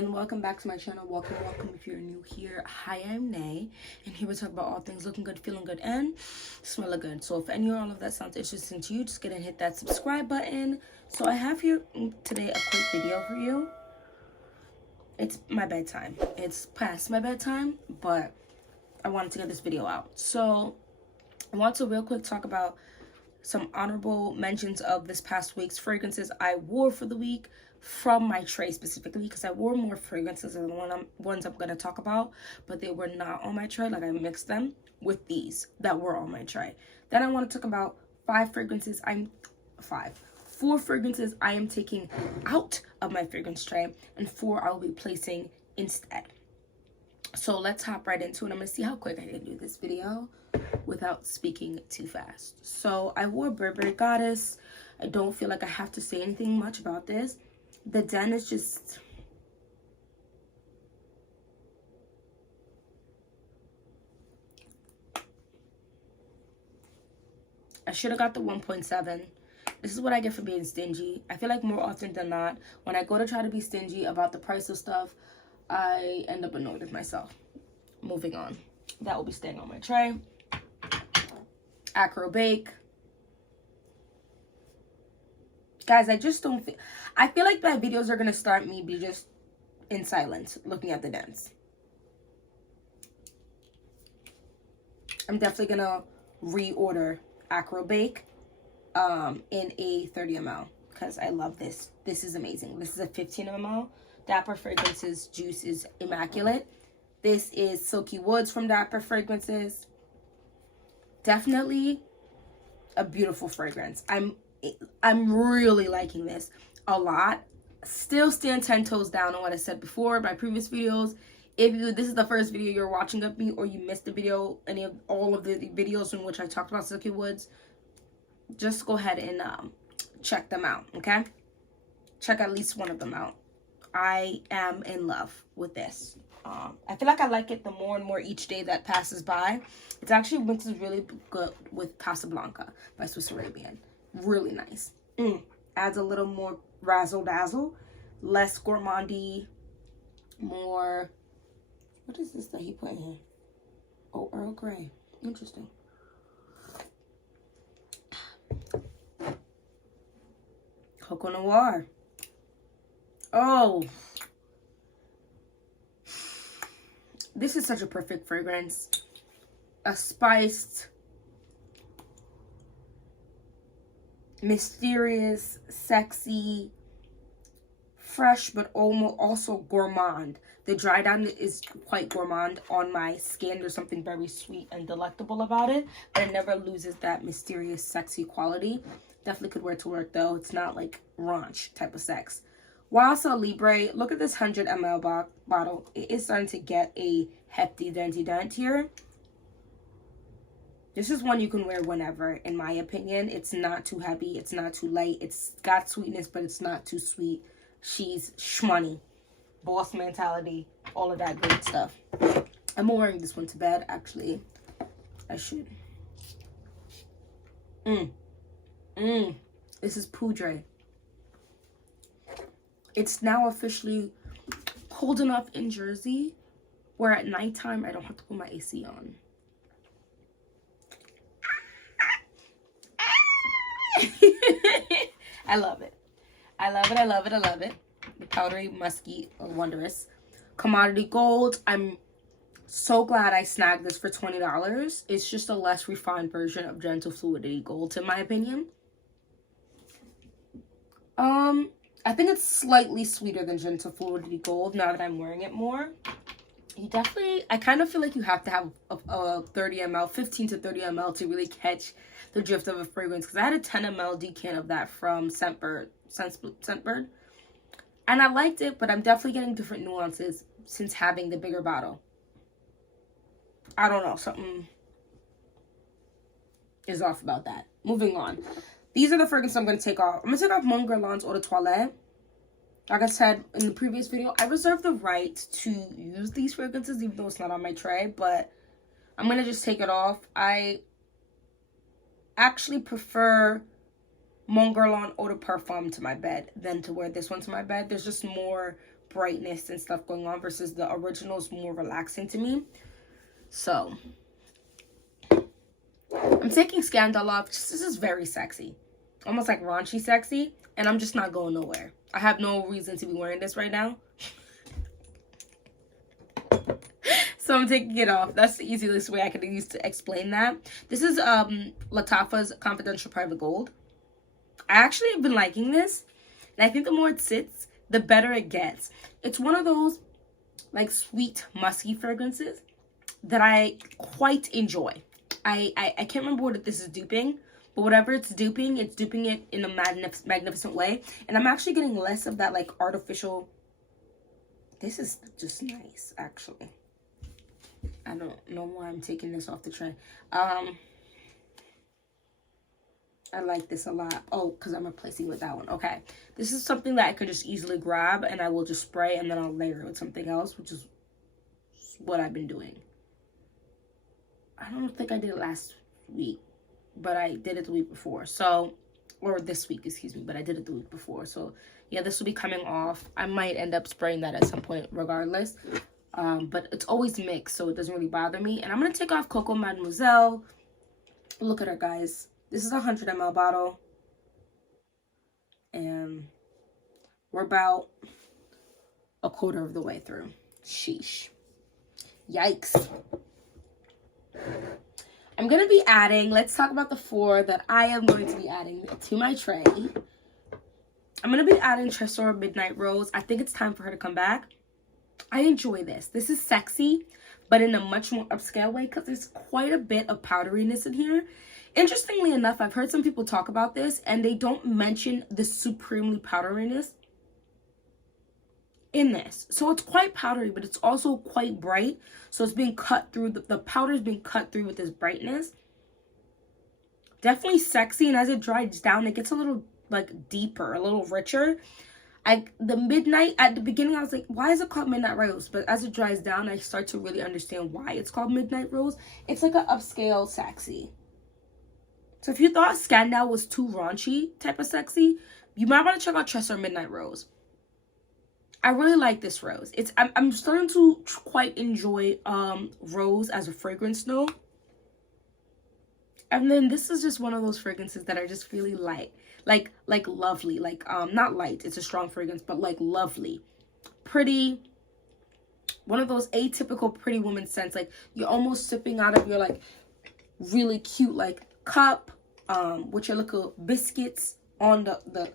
and welcome back to my channel. Welcome if you're new here. Hi, I'm Nay, and here we talk about all things looking good, feeling good, and smelling good. So if any or all of that sounds interesting to you, just get and hit that subscribe button. So I have here today a quick video for you. It's my bedtime. It's past my bedtime, but I wanted to get this video out. So I want to real quick talk about some honorable mentions of this past week's fragrances I wore for the week from my tray specifically, because I wore more fragrances than the ones I'm going to talk about, but they were not on my tray. Like, I mixed them with these that were on my tray. Then I want to talk about four fragrances I am taking out of my fragrance tray, and 4 I will be placing instead. So let's hop right into it. I'm going to see how quick I can do this video without speaking too fast. So I wore Burberry Goddess. I don't feel like I have to say anything much about this. The Den is just... I should have got the 1.7. This is what I get for being stingy. I feel like more often than not, when I go to try to be stingy about the price of stuff, I end up annoyed with myself. Moving on. That will be staying on my tray. Acro Bake. Guys, I just don't feel... I feel like my videos are going to start me be just in silence, looking at the dents. I'm definitely going to reorder Acro Bake in a 30 ml because I love this. This is amazing. This is a 15 ml. Dapper Fragrances juice is immaculate. This is Silky Woods from Dapper Fragrances. Definitely a beautiful fragrance. I'm really liking this a lot. Still stand 10 toes down on what I said before in my previous videos. If this is the first video you're watching of me, or you missed the video, all of the videos in which I talked about Silky Woods, just go ahead and check them out, okay? Check at least one of them out. I am in love with this. I feel like I like it the more and more each day that passes by. It actually mixes really good with Casablanca by Swiss Arabian. Really nice. Adds a little more razzle dazzle, less gourmandy, more... What is this that he put in here? Oh, Earl Grey. Interesting. Coco Noir. Oh, this is such a perfect fragrance. A spiced, mysterious, sexy, fresh, but almost also gourmand. The dry down is quite gourmand on my skin. There's something very sweet and delectable about it, but it never loses that mysterious, sexy quality. Definitely could wear to work though. It's not like raunch type of sex. YSL Libre, look at this 100 ml bottle. It is starting to get a hefty denty dent here. This is one you can wear whenever, in my opinion. It's not too heavy. It's not too light. It's got sweetness, but it's not too sweet. She's shmoney. Boss mentality. All of that great stuff. I'm wearing this one to bed, actually. I should. This is Poudre. It's now officially cold enough in Jersey where at nighttime I don't have to put my AC on. I love it. I love it. I love it. I love it. The powdery, musky, wondrous. Commodity Gold. I'm so glad I snagged this for $20. It's just a less refined version of Gentle Fluidity Gold, in my opinion. I think it's slightly sweeter than Gentle Fluidity Gold now that I'm wearing it more. I kind of feel like you have to have a 30 ml, 15 to 30 ml to really catch the drift of a fragrance. Because I had a 10 ml decant of that from Scentbird. And I liked it, but I'm definitely getting different nuances since having the bigger bottle. I don't know, something is off about that. Moving on. These are the fragrances I'm going to take off. I'm going to take off Mon Guerlain's Eau de Toilette. Like I said in the previous video, I reserve the right to use these fragrances even though it's not on my tray. But I'm going to just take it off. I actually prefer Mon Guerlain Eau de Parfum to my bed than to wear this one to my bed. There's just more brightness and stuff going on versus the original is more relaxing to me. So I'm taking Scandal off. This is very sexy, almost like raunchy sexy, and I'm just not going nowhere. I have no reason to be wearing this right now. So I'm taking it off. That's the easiest way I could use to explain that. This is Lattafa's Confidential Private Gold. I actually have been liking this, and I think the more it sits, the better it gets. It's one of those like sweet, musky fragrances that I quite enjoy. I can't remember what this is duping, but whatever it's duping it in a magnificent way. And I'm actually getting less of that like artificial. This is just nice, actually. I don't know why I'm taking this off the tray. I like this a lot. Oh, because I'm replacing with that one. Okay. This is something that I can just easily grab, and I will just spray, and then I'll layer it with something else, which is what I've been doing. I don't think I did it last week, but I did it the week before. So, or this week, excuse me, but I did it the week before. So, yeah, this will be coming off. I might end up spraying that at some point regardless. But it's always mixed, so it doesn't really bother me. And I'm going to take off Coco Mademoiselle. Look at her, guys. This is a 100 ml bottle. And we're about a quarter of the way through. Sheesh. Yikes. I'm going to be adding, let's talk about the 4 that I am going to be adding to my tray. I'm going to be adding Tresor Midnight Rose. I think it's time for her to come back. I enjoy this. This is sexy, but in a much more upscale way because there's quite a bit of powderiness in here. Interestingly enough, I've heard some people talk about this and they don't mention the supremely powderiness in this. So it's quite powdery, but it's also quite bright. So it's being cut through, the powder is being cut through with this brightness. Definitely sexy, and as it dries down, it gets a little like deeper, a little richer. The midnight, at the beginning, I was like, why is it called Midnight Rose? But as it dries down, I start to really understand why it's called Midnight Rose. It's like an upscale sexy. So if you thought Scandal was too raunchy type of sexy, you might want to check out Tresor Midnight Rose. I really like this rose. I'm starting to quite enjoy rose as a fragrance note. And then this is just one of those fragrances that are just really light. Like lovely, like not light, it's a strong fragrance, but like lovely, pretty, one of those atypical pretty woman scents. Like you're almost sipping out of your like really cute like cup with your little biscuits on the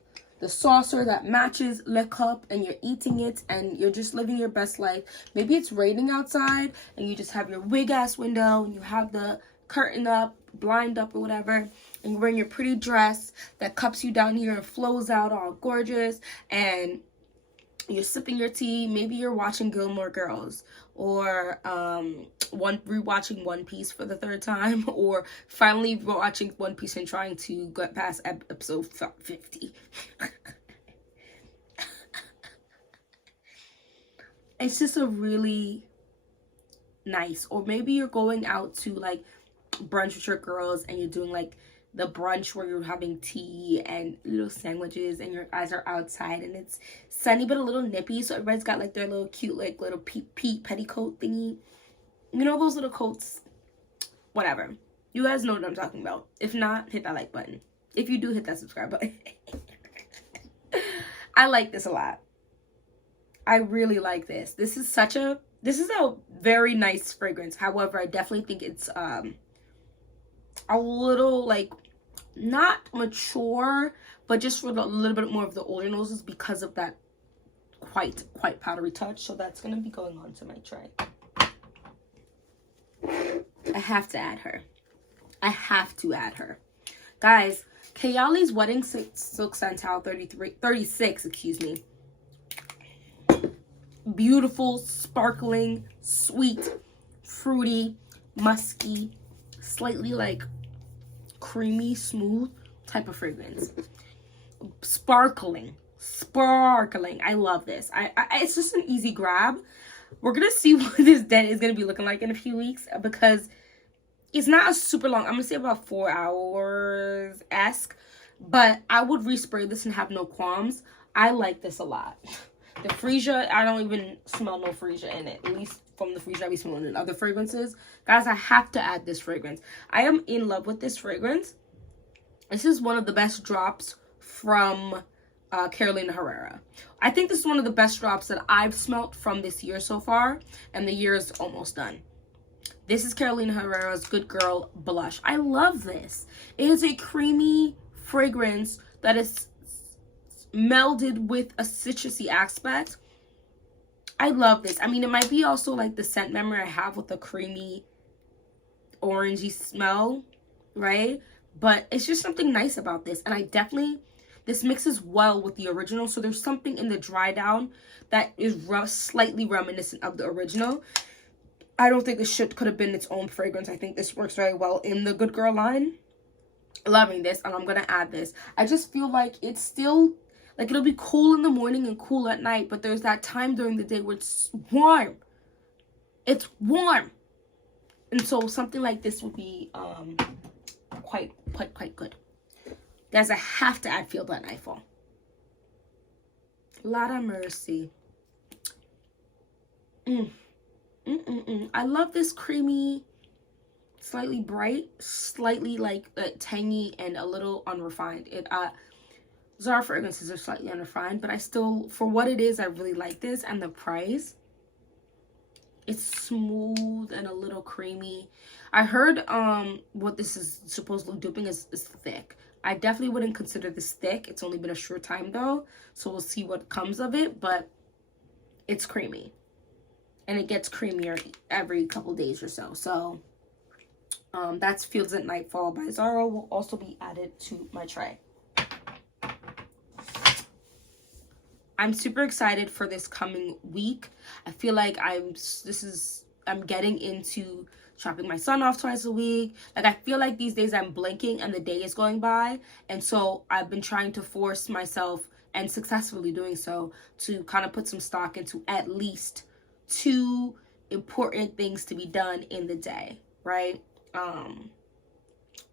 saucer that matches le cup, and you're eating it and you're just living your best life. Maybe it's raining outside and you just have your wig ass window and you have the curtain up, blind up or whatever, and you're wearing your pretty dress that cups you down here and flows out all gorgeous, and you're sipping your tea. Maybe you're watching Gilmore Girls, or rewatching One Piece for the 3rd time, or finally watching One Piece and trying to get past episode 50. It's just a really nice. Or maybe you're going out to like brunch with your girls and you're doing like the brunch where you're having tea and little sandwiches and your guys are outside and it's sunny but a little nippy, so everybody's got like their little cute like little petticoat thingy, you know, those little coats, whatever. You guys know what I'm talking about. If not, hit that like button. If you do, hit that subscribe button. I like this a lot. I really like this. This is a very nice fragrance. However, I definitely think it's a little like not mature, but just with a little bit more of the older noses because of that quite powdery touch. So that's gonna be going on to my tray. I have to add her. Guys, Kayali's Wedding Silk Santal 36, excuse me. Beautiful, sparkling, sweet, fruity, musky, slightly like creamy, smooth type of fragrance. Sparkling. I love this. It's just an easy grab. We're gonna see what this dent is gonna be looking like in a few weeks because it's not a super long. I'm gonna say about 4 hours-esque, but I would respray this and have no qualms. I like this a lot. The freesia, I don't even smell no freesia in it, at least from the freesia I be smelling in other fragrances. Guys, I have to add this fragrance. I am in love with this fragrance. This is one of the best drops from Carolina Herrera. I think this is one of the best drops that I've smelt from this year so far, and the year is almost done. This is Carolina Herrera's Good Girl Blush. I love this. It is a creamy fragrance that is melded with a citrusy aspect. I love this. I mean, it might be also like the scent memory I have with the creamy orangey smell, right? But it's just something nice about this. And I definitely, this mixes well with the original. So there's something in the dry down that is slightly reminiscent of the original. I don't think this could have been its own fragrance. I think this works very well in the Good Girl line. Loving this, and I'm going to add this. I just feel like it's still, like, it'll be cool in the morning and cool at night, but there's that time during the day where it's warm. It's warm. And so something like this would be quite good. Guys, I have to add Feel That Nightfall. Lot of mercy. I love this creamy, slightly bright, slightly like tangy and a little unrefined. Zara fragrances are slightly unrefined, but I still, for what it is, I really like this. And the price, it's smooth and a little creamy. I heard what this is supposedly duping is thick. I definitely wouldn't consider this thick. It's only been a short time though, so we'll see what comes of it, but it's creamy. And it gets creamier every couple days or so. So that's Fields at Nightfall by Zara. Will also be added to my tray. I'm super excited for this coming week. I feel like I'm getting into dropping my son off twice a week. Like, I feel like these days I'm blinking and the day is going by. And so I've been trying to force myself, and successfully doing so, to kind of put some stock into at least 2 important things to be done in the day, right?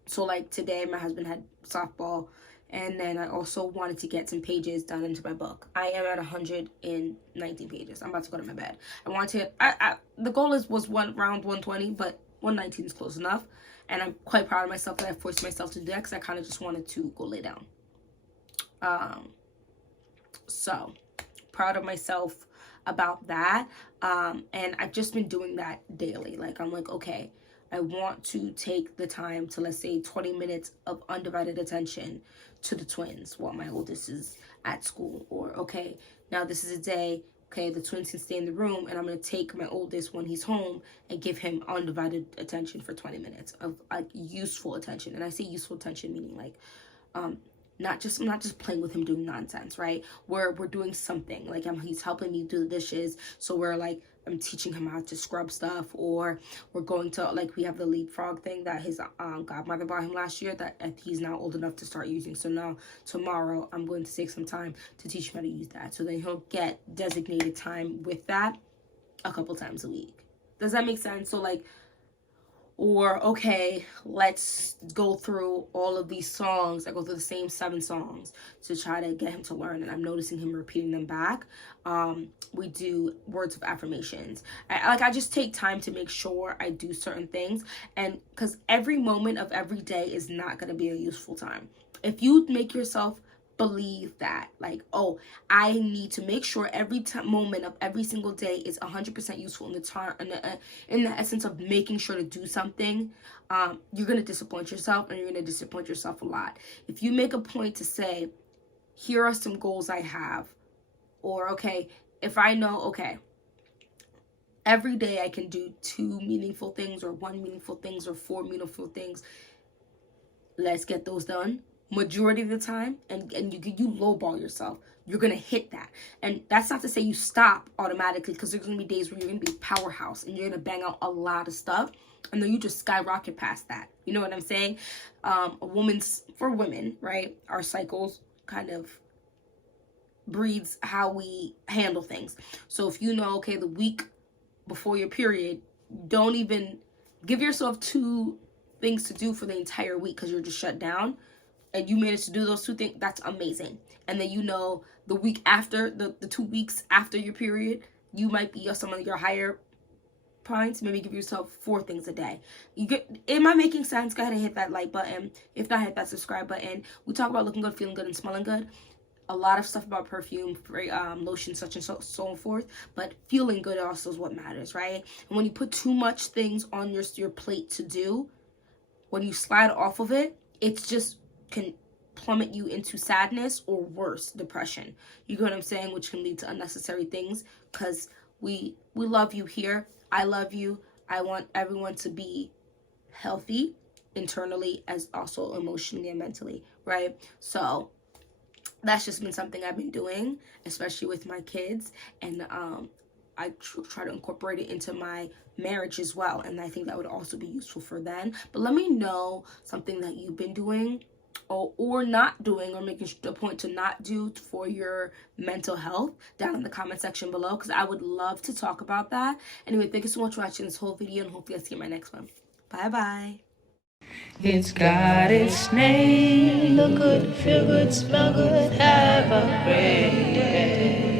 So like today my husband had softball, and then I also wanted to get some pages done into my book. I am at 119 pages. I'm about to go to my bed. I want to, the goal was around 120, but 119 is close enough. And I'm quite proud of myself that I forced myself to do that, because I kind of just wanted to go lay down. So proud of myself about that. And I've just been doing that daily. Like, I'm like, okay, I want to take the time to, let's say, 20 minutes of undivided attention to the twins while my oldest is at school. Or, okay, now this is a day, okay, the twins can stay in the room, and I'm going to take my oldest when he's home and give him undivided attention for 20 minutes of, like, useful attention. And I say useful attention meaning, like, I'm not just playing with him doing nonsense, right? We're doing something. Like, he's helping me do the dishes, so we're like, I'm teaching him how to scrub stuff, or we're going to, like, we have the leapfrog thing that his godmother bought him last year that he's now old enough to start using. So now tomorrow I'm going to take some time to teach him how to use that, so then he'll get designated time with that a couple times a week. Does that make sense? So, like, or, okay, let's go through all of these songs. I go through the same 7 songs to try to get him to learn, and I'm noticing him repeating them back. We do words of affirmations. I just take time to make sure I do certain things, and because every moment of every day is not going to be a useful time. If you make yourself believe that, like, oh, I need to make sure every moment of every single day is 100% useful in the essence of making sure to do something, you're going to disappoint yourself, and you're going to disappoint yourself a lot. If you make a point to say, here are some goals I have, or, okay, if I know, okay, every day I can do 2 meaningful things, or 1 meaningful things, or 4 meaningful things, let's get those done. Majority of the time, and you lowball yourself, you're gonna hit that. And that's not to say you stop automatically, because there's gonna be days where you're gonna be powerhouse and you're gonna bang out a lot of stuff, and then you just skyrocket past that. You know what I'm saying? For women, right, our cycles kind of breeds how we handle things. So if you know, okay, the week before your period, don't even give yourself 2 things to do for the entire week because you're just shut down. and you manage to do those two things, that's amazing. And then, you know, the week after, the 2 weeks after your period, you might be some of your higher points. Maybe give yourself 4 things a day. Am I making sense? Go ahead and hit that like button. If not, hit that subscribe button. We talk about looking good, feeling good, and smelling good. A lot of stuff about perfume, lotion, such and so forth, but feeling good also is what matters, right? And when you put too much things on your plate to do, when you slide off of it, it's just can plummet you into sadness or worse, depression. You get what I'm saying? Which can lead to unnecessary things, because we love you here. I love you. I want everyone to be healthy internally as also emotionally and mentally, right? So that's just been something I've been doing, especially with my kids, and I try to incorporate it into my marriage as well, and I think that would also be useful for them. But let me know something that you've been doing or not doing, or making a point to not do for your mental health down in the comment section below, because I would love to talk about that. Anyway, thank you so much for watching this whole video, and hopefully I'll see you in my next one. Bye bye. It's got its name. Look good, feel good, smell good, have a great day.